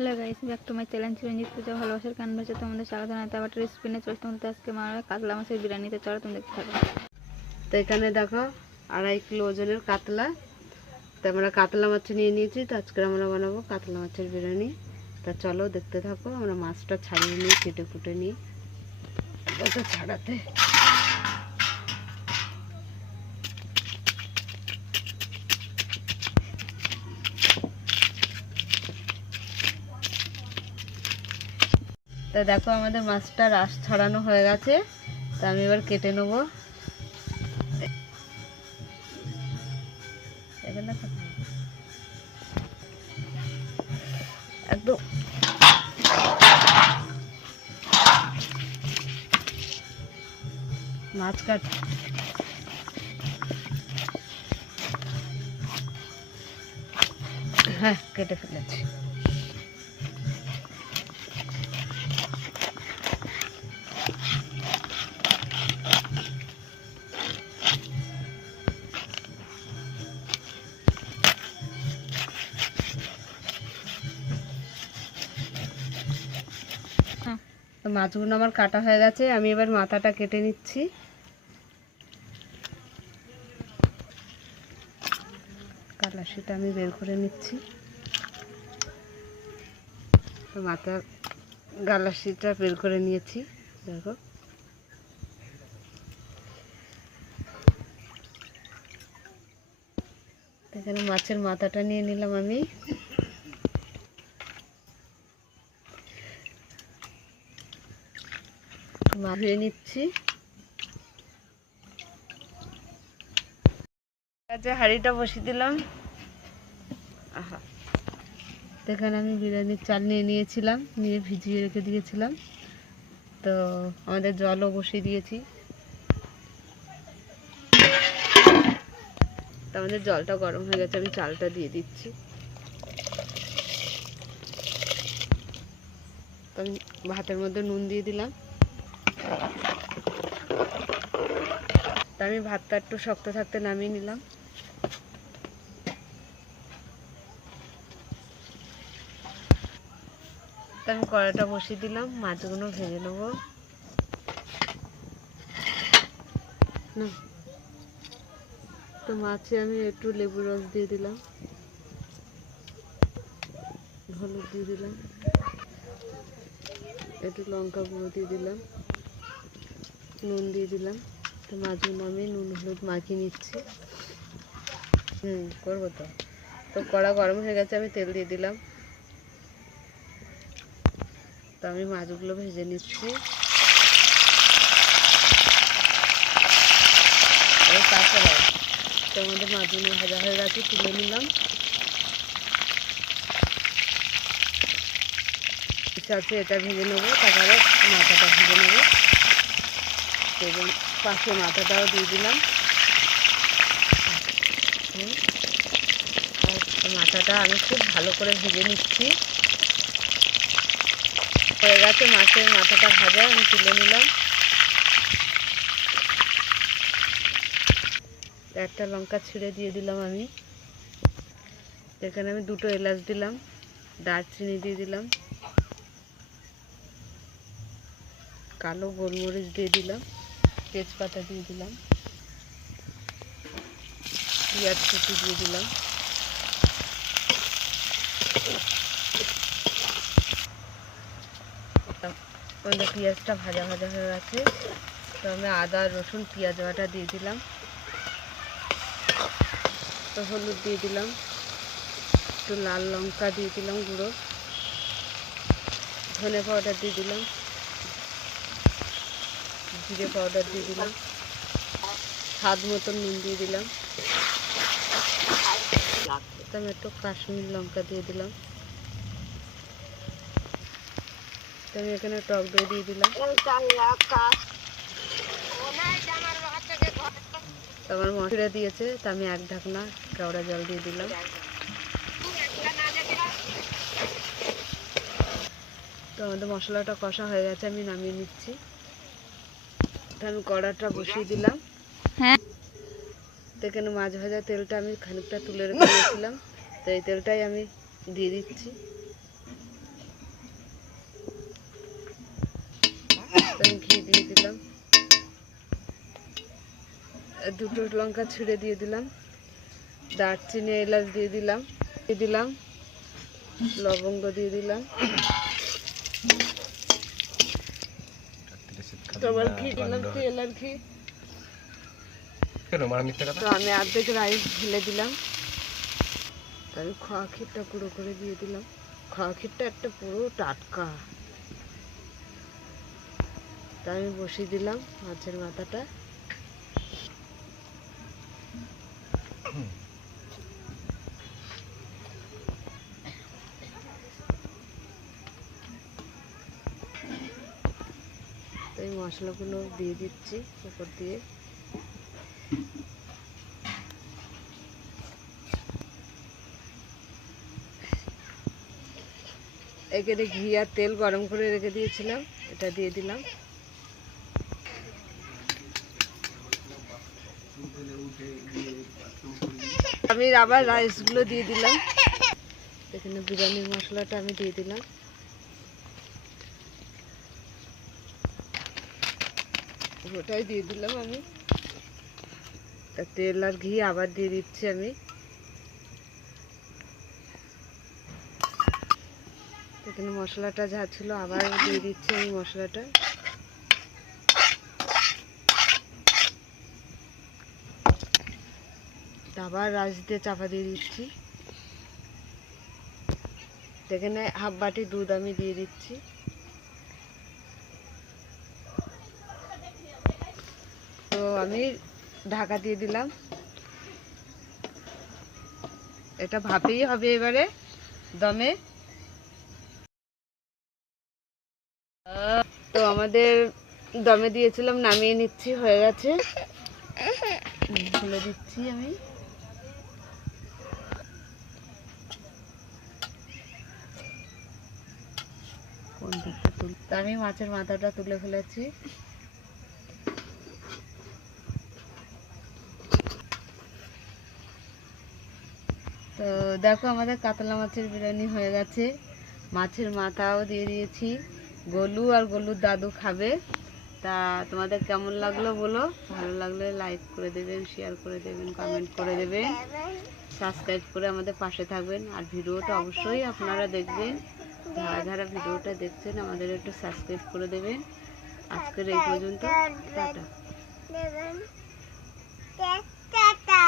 Hello guys, back to my channel Chiranjit পূজা ভালোবাসার কান ভাষা। তোমাদের স্বাগত জানাতে আবার রেসিপি চলছে তোমাদের আজকে মারা কাতলা মাছের বিরিয়ানিতে। চলো তুমি দেখতে থাকো। তো এখানে দেখো 2.5 কিলো ওজনের কাতলা। তো আমরা কাতলা মাছ নিয়ে নিয়েছি। তো আজকে আমরা বানাবো কাতলা মাছের বিরিয়ানি। তা চলো দেখতে থাকো। আমরা মাছটা ছাড়িয়ে নিই, কেটে কুটে নিই। ওটা ছাড়াতে তা দেখো আমাদের মাছটা রাস ছাড়ানো হয়ে গেছে। তা আমি এবার কেটে নেব। একদম মাছ কাট হ্যাঁ কেটে ফেলেছি। মাছগুলো আমার কাটা হয়ে গেছে। আমি এবার মাথাটা কেটে নিচ্ছি। গালাশিটা আমি বের করে নিচ্ছি। মাথা গালাশিটা বের করে নিয়েছি। দেখো এখানে মাছের মাথাটা নিয়ে নিলাম। আমি ধুয়ে নিচ্ছি। হাঁড়িটা বসিয়ে দিলাম। আহা, এখানে আমি বিরিয়ানির চাল নিয়ে নিয়েছিলাম, নিয়ে ভিজিয়ে রেখে দিয়েছিলাম। তো আমাদের জলও বসিয়ে দিয়েছি। তো আমাদের জলটা গরম হয়ে গেছে, আমি চালটা দিয়ে দিচ্ছি। তো আমি ভাতের মধ্যে নুন দিয়ে দিলাম। তা আমি ভাতটা একটু শক্ত থাকতে নামিয়ে নিলাম। তা আমি কড়াইটা বসিয়ে দিলাম, মাছগুলো ভেজে নেব। তো মাছে আমি একটু লেবু রস দিয়ে দিলাম, হলুদ দিয়ে দিলাম, একটু লঙ্কা গুঁড়ো দিয়ে দিলাম, নুন দিয়ে দিলাম। তো মাছগুলো আমি নুন হলুদ মাখিয়ে নিচ্ছি। করবো তো। তো কড়া গরম হয়ে গেছে, আমি তেল দিয়ে দিলাম। তো আমি মাছগুলো ভেজে নিচ্ছি। তারপরে তো আমাদের মাছগুলো ভাজা হয়ে গেছে, তুলে নিলাম। আছে এটা ভেজে নেবো, তারপরে মাথাটা ভেজে নেবো। এবং পাশে মাথাটাও দিয়ে দিলাম। আর মাথাটা আমি খুব ভালো করে ভেজে নিচ্ছি। হয়ে গেছে মাছের মাথাটা ভাজা, আমি তুলে নিলাম। একটা লঙ্কা ছিঁড়ে দিয়ে দিলাম আমি। এখানে আমি 2টো এলাচ দিলাম, দারচিনি দিয়ে দিলাম, কালো গোলমরিচ দিয়ে দিলাম, তেজপাতা দিয়ে দিলাম, পেঁয়াজ কুচি দিয়ে দিলাম। পেঁয়াজটা ভাজা ভাজা হয়ে গেছে। তো আমি আদা রসুন পেঁয়াজ বাটা দিয়ে দিলাম। তো হলুদ দিয়ে দিলাম, একটু লাল লঙ্কা দিয়ে দিলাম গুঁড়ো, ধনে পাউডার দিয়ে দিলাম, জিরে পাউডার দিয়ে দিলাম, স্বাদ মতন নুন দিয়ে দিলাম। আমি একটু কাশ্মীর লঙ্কা দিয়ে দিলাম। তো আমি এখানে টক দই দিয়ে দিলাম। আমার মশলা দিয়েছে, তা আমি 1 ঢাকনা কেওড়া জল দিয়ে দিলাম। তো আমাদের মশলাটা কষা হয়ে গেছে, আমি নামিয়ে নিচ্ছি। তো আমি কড়াটা বসিয়ে দিলাম। হ্যাঁ, তো এখানে মাছ ভাজা তেলটা আমি খানিকটা তুলে রেখে দিয়েছিলাম। তো এই তেলটাই আমি দিয়ে দিচ্ছি। আমি ঘি দিয়ে দিলাম, দুটো লঙ্কা ছিঁড়ে দিয়ে দিলাম, দারচিনি এলাচ দিয়ে দিলাম, লবঙ্গ দিয়ে দিলাম, তোমার ঘি দিলাম, তেল আর ঘি। তো আমি অর্ধেক রাইস ঢেলে দিলাম, আমি খোয়া ক্ষীরটা গুঁড়ো করে দিয়ে দিলাম। খোয়া ক্ষীরটা একটা পুরো টাটকা। তা আমি বসিয়ে দিলাম মাছের মাথাটা। তো এই মশলাগুলো দিয়ে দিচ্ছি উপর দিয়ে। এখানে ঘি আর তেল গরম করে রেখে দিয়েছিলাম, এটা দিয়ে দিলাম। আমি আবার রাইসগুলো দিয়ে দিলাম। এখানে বিরিয়ানির মশলাটা আমি দিয়ে দিলাম। ওটাই দিয়ে দিলাম আমি। তেল আর ঘি আবার দিয়ে দিচ্ছি আমি। এখানে মশলাটা যা ছিল আবার দিয়ে দিচ্ছি আমি মশলাটা। আবার রাইস দিয়ে চাপা দিয়ে দিচ্ছি। এখানে হাফ বাটি দুধ আমি দিয়ে দিচ্ছি। তো আমি ঢাকা দিয়ে দিলাম। এটা ভাপেই হবে এবারে দমে। তো আমাদের দমে দিয়েছিলাম, নামিয়ে নিচ্ছি, হয়ে গেছে। খুলে দিচ্ছি আমি। আমি মাছের মাথাটা তুলে ফেলেছি। তো দেখো আমাদের কাতলা মাছের বিরিয়ানি হয়ে গেছে। মাছের মাথাও দিয়ে দিয়েছি। গোলু আর গোলুর দাদু খাবে। তা তোমাদের কেমন লাগলো বলো। ভালো লাগলে লাইক করে দেবেন, শেয়ার করে দেবেন, কমেন্ট করে দেবেন, সাবস্ক্রাইব করে আমাদের পাশে থাকবেন। আর ভিডিওটা অবশ্যই আপনারা দেখবেন, যারা যারা ভিডিওটা দেখছেন আমাদের একটু সাবস্ক্রাইব করে দেবেন। আজকের এই পর্যন্ত, টাটা টাটা।